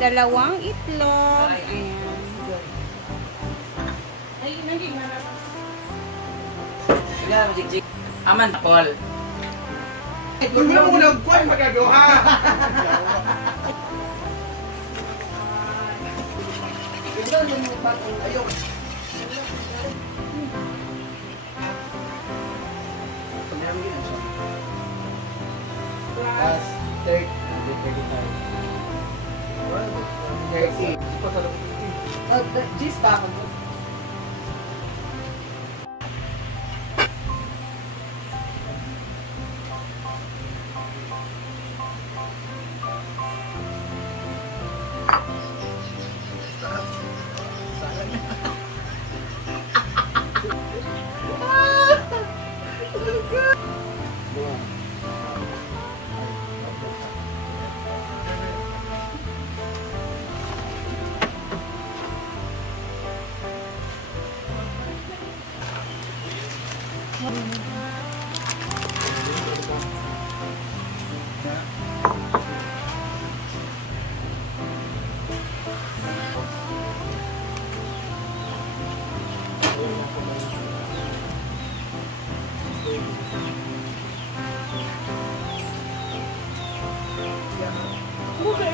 Dalawang itlog. Ayan. Sila, majik-jik. Aman, Paul. Huwag mo mo nagkuhan, magagawa. Ayaw. Plus 30. 30. G's pa ako.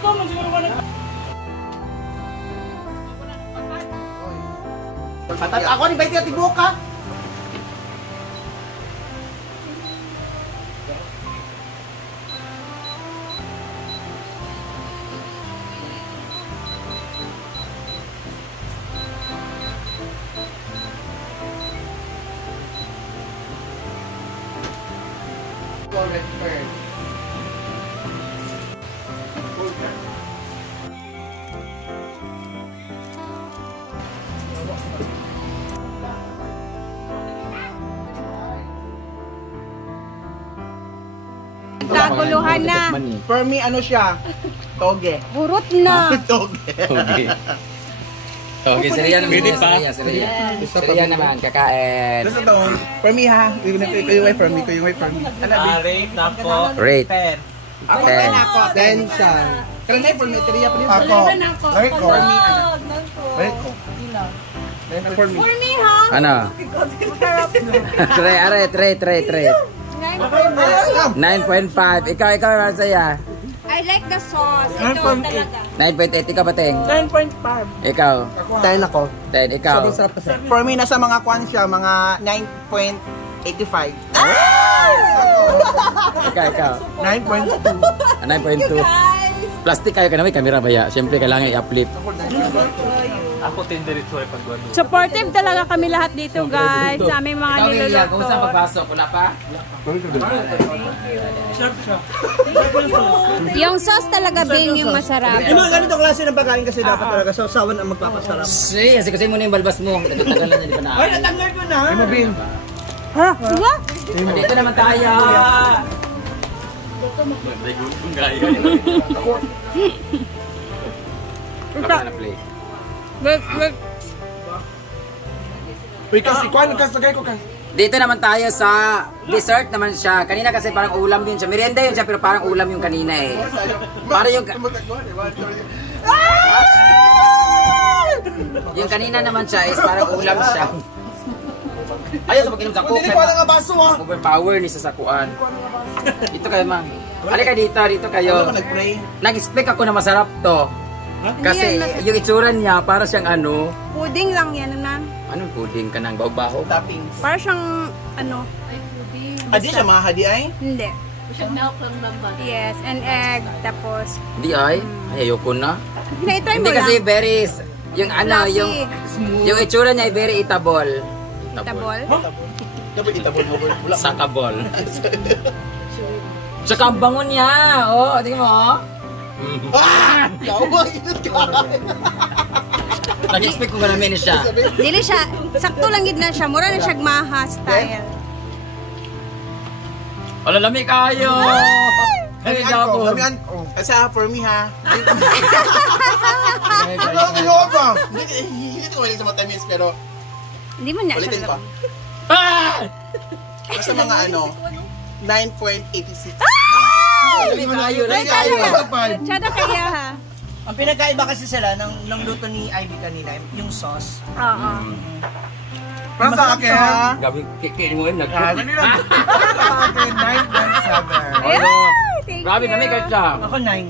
Ikaw man siguro ka Patat ako ni Baiti at Ibuka. Red bird. Kaguluhan na. For me, ano siya? Toge. Burot na. Toge. Okay, Siriya naman. Siriya naman, kakain. Gusto to. For me ha. Yung way for me. Yung way for me. Rate na po. Rate. 10. Ako 10 ako. 10 siya. Kaya for me, Siriya pa rin. Ako. Rate ko. For me, rate ko. For me. For me ha. Ano? Rate. 9.5. Ikaw, masaya. I like the sauce. Ito talaga. 9.8. Ikaw, Bating. 9.5. Ikaw. 10 ako. 10. Ikaw. For me, nasa mga kwan siya, mga 9.85. Ikaw. 9.2. 9.2. Plastic kayo ka naman, camera ba ya? Siyempre, kailangan i-uplift. Ako tindirito ay pagwalo. Supportive talaga kami lahat dito, guys. Sa aming mga niluluto. Kung saan pagpasok? Wala pa? Yung sauce talaga, Bing, yung masarap. Yung mga ganito klase ng pagkain kasi dapat talaga sausawan ang magpapasarap. Kasi kasi mo na yung balbas mo. Natagalan niya, di ba na? Ay, natanggal ko na! Ay, mabing. Ha? Diba? Dito naman tayo! Wait. Wait, kasi kwan, kasagay ko ka. Dito naman tayo sa dessert naman siya. Kanina kasi parang ulam yun siya. Merienda yun siya pero parang ulam yung kanina eh. Parang yung kanina naman siya is parang ulam siya. Ayaw sa pag-inom sa coke. Hindi ko nga baso ha. Overpower ni sa sakuan. Dito kayo, ma'am. Halika dito kayo. Nag-expect ako na masarap to. Kasi yung itsura niya para siyang ano. Pudding lang yan, nan. Anong pudding ka ng baho-baho? Toppings. Para siyang, ano. Adi siya mahadi ay? Hindi. Siyang milk lang naman. Yes, and egg. Tapos, Hindi ay? Ay, ayoko na. try mo Hindi lang. kasi very, yung ano, Fluffy. yung itsura niya ay very eatable. Itabol. Dapat itabol mo. Sakabol. Tsaka ang bango niya. Oh, tingnan mo. Oh. Kawa, init ka. Nag-expect ko namin siya. Dili siya, sakto lang gid na siya. Mura na siya maha style. Wala lami kayo. Kami ko. Kasi for me ha. Hindi ko maling sa matamis pero Hindi mo niya ulitin pa. Basta mga ano 9.86. Lami kayo, lami kayo. Siya na kaya ha. Ang pinagkaiba kasi sila ng luto ni Ivy kanina, yung sauce. Oo. Para sa akin, ha? Gabi, kikini mo yun, Para sa akin, 9.7. Thank Grabe you. kami kahit siya. Ako 9.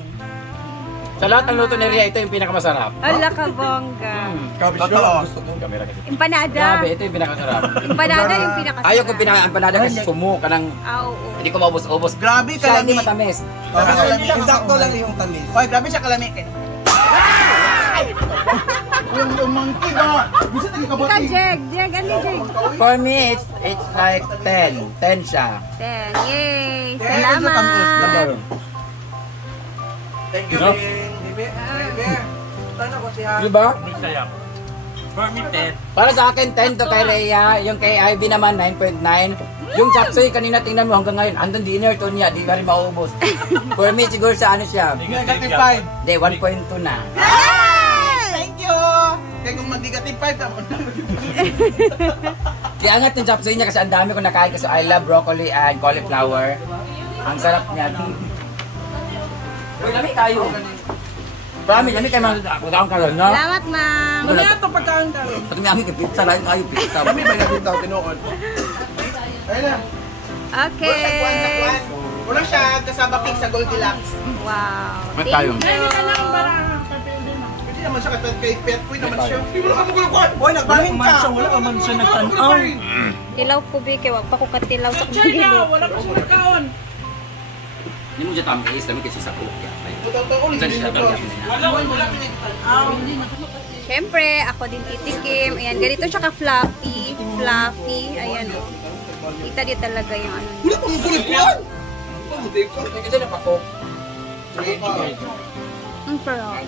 Sa lahat ng luto ni Ria, ito yung pinakamasarap. Ala ka, bongga. Totoo. Kamera kasi. Empanada. Grabe, ito yung pinakamasarap. Empanada yung pinakasarap. Ayaw ko empanada kasi sumo ka ng... Oo. Hindi ko maubos-ubos. Grabe Siya hindi kalami. matamis. Grabe kalami. Sakto lang yung tamis. Hoy, grabe siya kalami. Yung monkey ba? Bisa tagi Ikaw, kabati. Jeg, ano Jeg? For me, it's like 10. 10 siya. 10. Yay! Salamat. Salamat! Thank you, No? Bing. Sana ko siya. Diba? Sayang. For me, 10. Para sa akin, 10 to kay Rhea. Yung kay Ivy naman, 9.9. Yung chapsoy, kanina tingnan mo hanggang ngayon. Andun dinner to niya, di ka rin maubos. For me, siguro sa ano siya. Negative 5. Hindi, 1.2 na. Thank you. Kaya kung mag-negative 5, tapos Kaya angat yung chapsoy niya kasi ang dami ko nakain kasi I love broccoli and cauliflower. Ang sarap niya. Uy, lami kayo. Promise, lami kayo mga pagkaon karon, no? Salamat, ma'am! Ano ito pagkaon karon? Pati may angin, pizza lang kayo, pizza. kami ba natin tao tinuod? Ayun na. Okay! Wala siya kasama cake sa Goldilocks. Wow! May tayo. Hindi naman siya kay Pet Boy naman siya. Hindi mo na kamagulukuan. Boy, nagbaling ka. Wala ka man siya nagtanaw. Tilaw ko, Bike. Wag pa ko katilaw sa kumagilo. Hindi mo siya tamis, lami kasi sa cook. Totoo, Saan siya? Siyempre, ako din titikim. Ayan, ganito siya ka-fluffy. Fluffy. Ayan, o. Kita di talaga yung ano. Wala pang kulikuan. Kasi na pa-cook. Ang sarap.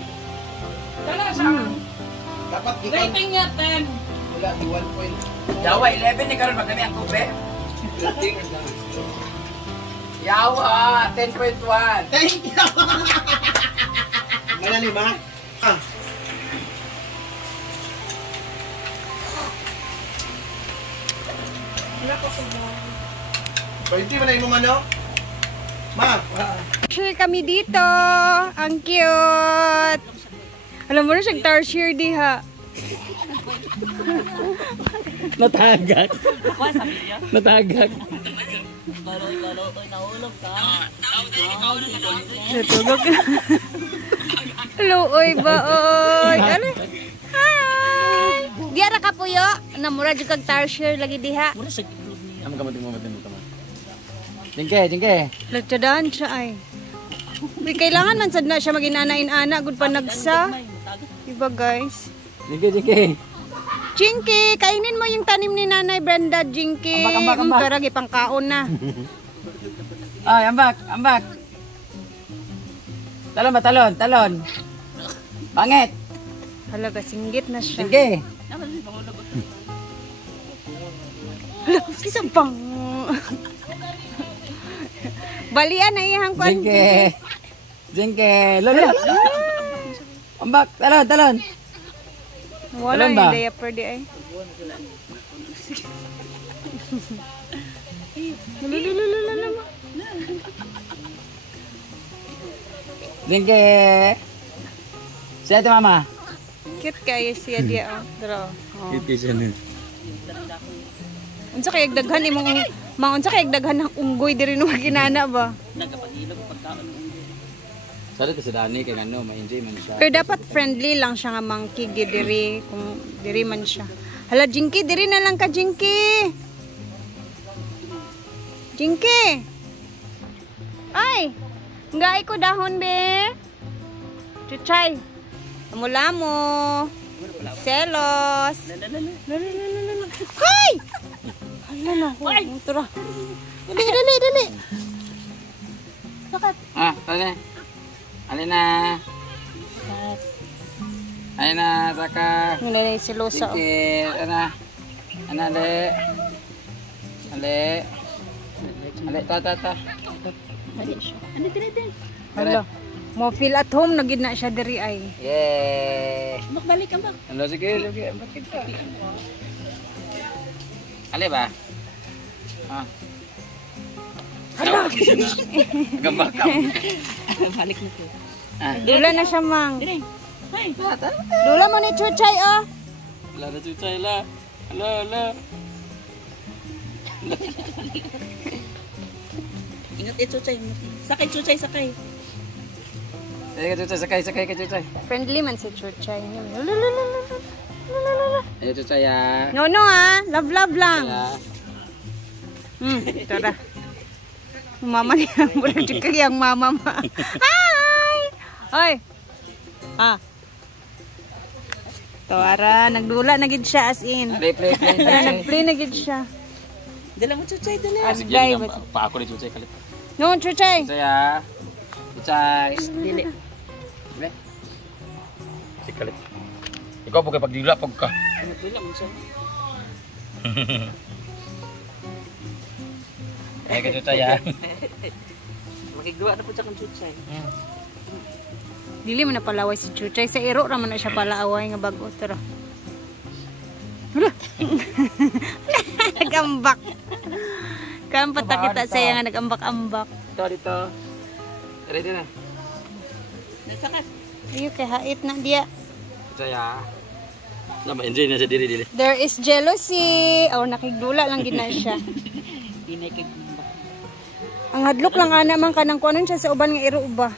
Dapat rating niya 10. Wala, 1 Yawa, 11 ni karon magkami ang kupe. Yawa, 10.1. Thank you! Wala 5. Hindi mo na yung ano? Ma! Share kami dito. Ang cute. Alam mo na siyang tarsier di ha. Natagak. Natagak. Natulog. Hello, oy ba, oy. Ano? Hi! Diara ka puyo. Namura jud kag tarsier lagi diha. Amo ka mating mo. Jengke. Lagtadaan siya ay. May kailangan man sad na siya maginanain-ana gud pa nagsa. Diba guys? Jengke. Jinky, kainin mo yung tanim ni Nanay Brenda, Jinky. Ambak. Pero gipangkaon na. Ay, ambak. Talon. Pangit. Halaga, singgit na siya. Jengke. Hala, isang pang... Balian na iyang kwan. Jengke. Lolo. Ambak, talon. Wala Talon yung ba? diaper di ay. Lulululululul. Jengke. Siya ito, mama. Cute kayo siya dia oh. Dro. Oh. siya nun. Unsa kay daghan imong unsa kay daghan ng unggoy diri no ginana ba? Sorry to si Dani kay ano, ma-enjoy man siya. Pero dapat friendly lang siya nga monkey diri kung diri man siya. Hala Jinky, diri na lang ka Jinky. Jinky. Ay, ngai ko dahon be. Chuchay. Lamo-lamo. Selos. Hay! Hala na ko. Tara. Dali. Bakit? Tali. Alina, saka. Hindi na si Losa. Sikit, Ale, ta. Dali siya. Hala. Mo feel at home na gid na siya diri ay. Yay! Magbalik ka ba? Ano, sige, bakit ka? Ale ba? Hala! Gambakam. Balik na to. Dula na siya, Mang. Dula mo ni Chuchay, oh. Wala na chuchay la. Ala. Ingat chuchay. Sakay, chuchay, sakay. Sakay ka chuchay. Friendly man si Chuchay. Ayo chuchay ya. No, love lang. Ito na. Mama niya, mula dito yung mama ma. Hi! Hoy! Tawara, nagdula na gid siya as in. Play. Nag-play na gid siya. Dala mo chuchay, dala. Agday. Pa ako ni chuchay kalit. No, Chuchay. Chuchay ya. Chuchay. Dili. Si kalit. Ikaw pag pagdila pag ka. Dala mo siya. Ka chuchay ya. Makigduwa na po siya kang chuchay. Dili man na palaway si Chuchay. Sa iro raman na siya palaaway nga bago. Tara. Hala! Nag-ambak. Kampata kita saya nga nag-ambak-ambak. Dito. Ready na. Nasakat. Iyo kay hait na dia. Chuchay ya. Ma-enjoy na sa diri. There is jealousy. Or nakigdula lang gina siya. Dinay kag Ang hadlok lang ana man kanang kuanon siya sa uban nga iro ba.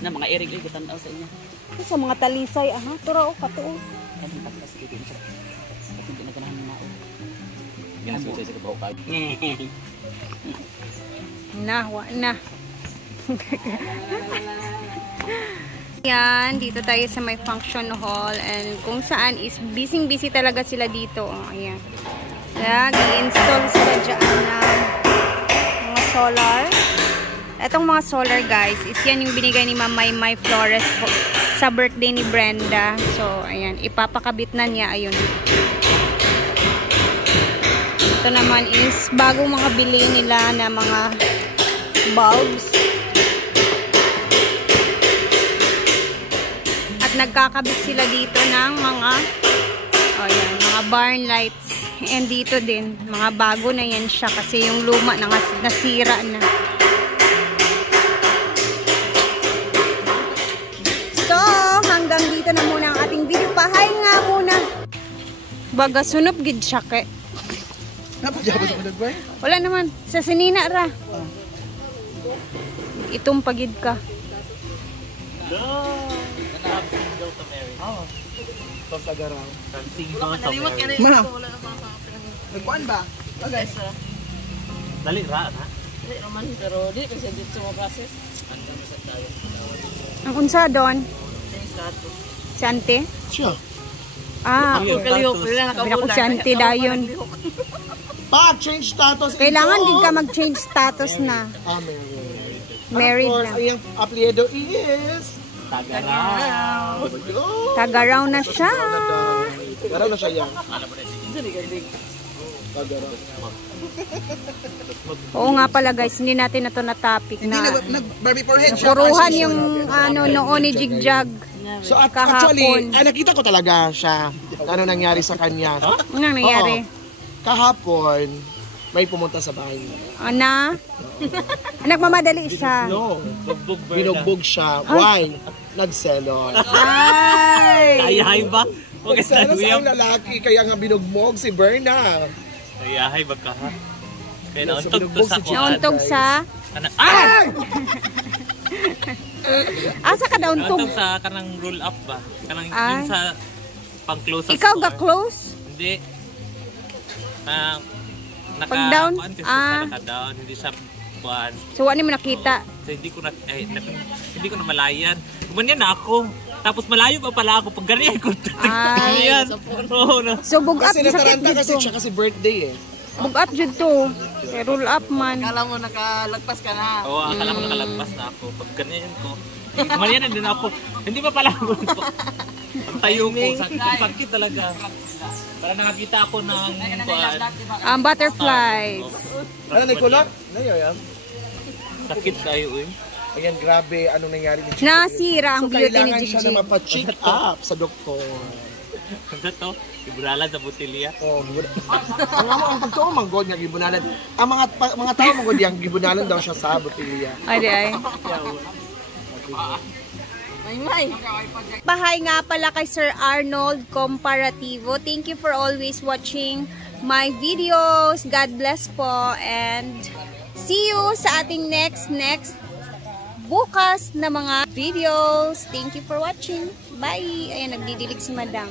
na mga irig ay gutanaw sa inyo. Sa mga talisay aha, tura o katuo. Kasi pagkas dito siya. Kasi hindi na ganahan na. Ganun chuchay sa kabaw ka. Na. Yan, dito tayo sa may function hall and kung saan is busy talaga sila dito. Oh, ayan. Nag-install sila dyan ng mga solar. Etong mga solar guys, is yan yung binigay ni Ma'am Maymay Flores sa birthday ni Brenda. So, ayan, ipapakabit na niya. Ayun. Ito naman is bagong mga bili nila na mga bulbs. At nagkakabit sila dito ng mga ayan, mga barn lights. And dito din, mga bago na yan siya kasi yung luma na nasira na. So, hanggang dito na muna ang ating video. Pahay nga muna. Baga sunop gid siya kay. Wala naman. Sa sinina ra. Itong pagid ka. Ma. Nagkuan ba? Okay. Dali ra ha. Dili naman pero di kasi dito sa process. Ang unsa doon? Si Ante? Siya. Ah, Wala sabi ako si Ante dayon. Pa, change status. Kailangan din ka mag-change status na. Married Of course, na. ang iyang apelyido is Tagaraw na siya. Tagaraw na siya yan. Oo nga pala guys, hindi natin na to na topic Hindi na nag-Barbie forehead siya. puruhan yung ano noon ni Jigjag. So kahapon. actually, nakita ko talaga siya. Ano nangyari sa kanya. Ano nangyari? Kahapon, may pumunta sa bahay niya. Ana? Nagmamadali siya. No, binugbog siya. Why? Nagselos. Ay! Ayahay ba? Okay, Nagselos ang lalaki, kaya nga binugbog si Berna. Ayahay ba ka ha? Kaya nauntog to binugbog sa si kuan. Nauntog sa... Ay! Asa ka nauntog? Nauntog sa kanang roll up ba? Kanang Ay. yun sa pang-close sa Ikaw store. ga-close? Hindi. Pag-down? Kuan kasi Ah. naka-down. Hindi siya kuan. So, ano mo nakita? So, hindi ko na malayan. Gumanyan na ako. Tapos malayo pa pala ako. Pag ganyan ko. Ay. Ganyan. Oo na. So, bugat Kasi sakit nataranta kasi dito. siya kasi birthday eh. Bugat jud to. Kay roll up man. Kala mo nakalagpas ka na. Oo, akala ko nakalagpas na ako. Pag ganyan ko. Gumanyan na din ako. Hindi pa pala ako. Ang tayo ko. Sakit talaga. Para nakakita ako ng kuan. Butterflies. Ano na ikunot? Yan. Sakit tayo eh. Ayan, grabe. Anong nangyari ni Chico? Nasira ang So, beauty ni kailangan siya na Jigjig. mapacheck up sa doktor. Ano to? Iburalan sa botilya. Oh, ang pagtuo manggod nga gibunalan. Ang mga tao manggod yang gibunalan daw siya sa botilya. Ay. Bahay nga pala kay Sir Arnold Comparativo. Thank you for always watching my videos. God bless po. And see you sa ating next bukas na mga videos. Thank you for watching. Bye! Ayan, nagdidilig si Madam.